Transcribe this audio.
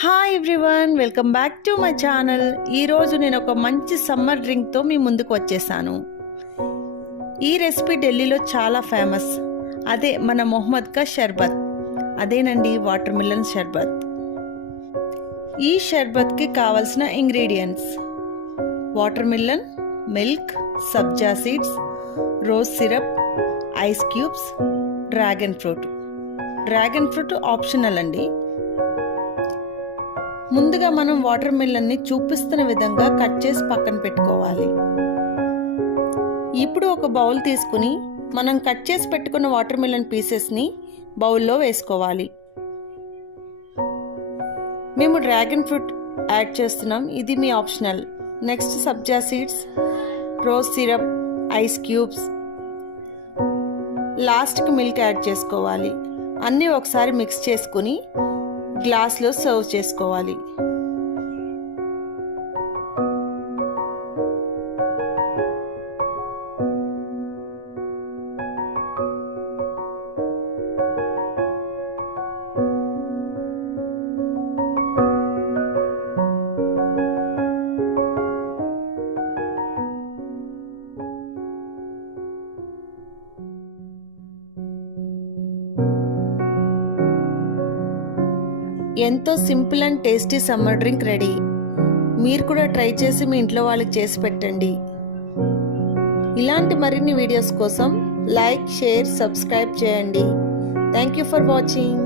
Hi everyone, welcome back to my channel. ఈరోజు నేను ఒక మంచి సమ్మర్ డ్రింక్తో మీ ముందుకు వచ్చేసాను. ఈ రెసిపీ ఢిల్లీలో చాలా ఫేమస్. అదే మన మొహమ్మద్ కా షర్బత్. అదేనండి, వాటర్ మిలన్ షర్బత్. ఈ షర్బత్కి కావలసిన ingredients: watermelon, milk, sabja seeds, rose syrup, ice cubes, dragon fruit. Dragon fruit optional అండి. ముందుగా మనం వాటర్ మిలన్ని చూపిస్తున్న విధంగా కట్ చేసి పక్కన పెట్టుకోవాలి. ఇప్పుడు ఒక బౌల్ తీసుకుని మనం కట్ చేసి పెట్టుకున్న వాటర్ మిలన్ పీసెస్ని బౌల్లో వేసుకోవాలి. మేము డ్రాగన్ ఫ్రూట్ యాడ్ చేస్తున్నాం, ఇది మీ optional. Next sabja seeds, rose syrup, ice cubes, లాస్ట్కి మిల్క్ యాడ్ చేసుకోవాలి. అన్నీ ఒకసారి మిక్స్ చేసుకుని గ్లాస్లో సర్వ్ చేసుకోవాలి. ఎంతో simple and tasty summer drink ready. మీరు కూడా ట్రై చేసి మీ ఇంట్లో వాళ్ళకి చేసి పెట్టండి. ఇలాంటి మరిన్ని వీడియోస్ కోసం లైక్, షేర్, సబ్స్క్రైబ్ చేయండి. Thank you for watching.